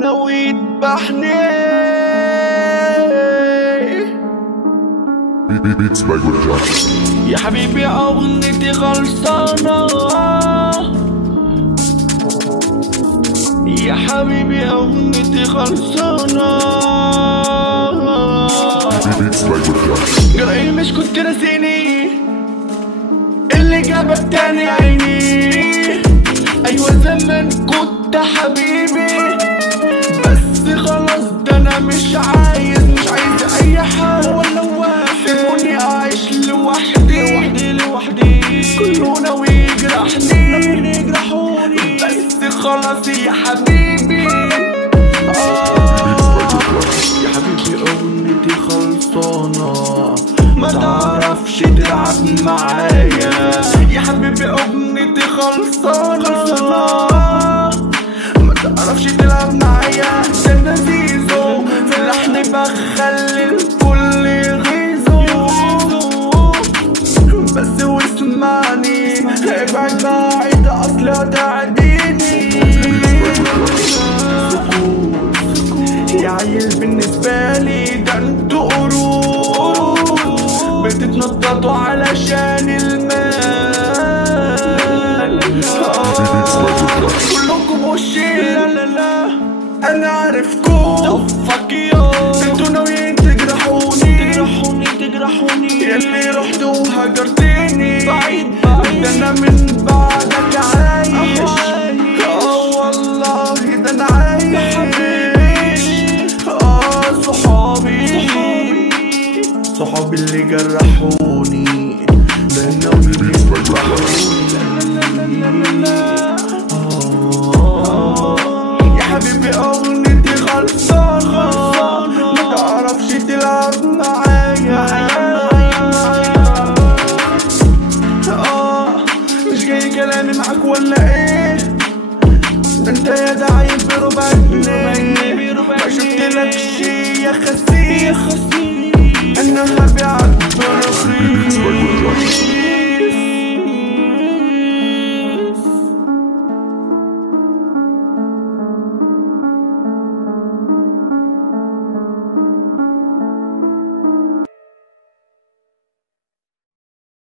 ناوي يذبحني. يا حبيبي أغنيتي خلصانة، يا حبيبي أغنيتي خلصانة. قرأي مش كنت ناسيني، اللي جابك تاني عيني. أيوة زمان كنت حبيبي، بس خلاص ده أنا مش عايز أي حاجة ولا واحد. سيبوني أعيش لوحدي كله ناوي يجرحني، بس خلاص يا حبيبي. يا حبيبي أغنيتي خلصانة، ما تعرفش تلعب معايا. يا حبيبي أغنيتي خلصانة، ما تعرفش تلعب معايا. ده أنا زيزو في اللحن بخلي الكل يغيظه، بس واسمعني ابعد بعيد أصل هتعديني. يا عيل بالنسبة لي ده انتوا قرود، بتتنططوا علشان المال. كلكم وشي لا انا عارفكم، انتوا ناويين تجرحوني ياللي رحت وهجرتني بعيد. ده انا من بعدك عايش، والله ده انا عايش. صحابي اللي جرحوني ده ناوي يذبحوني. يا حبيبي أغنيتي خلصانة، ما تعرفش تلعب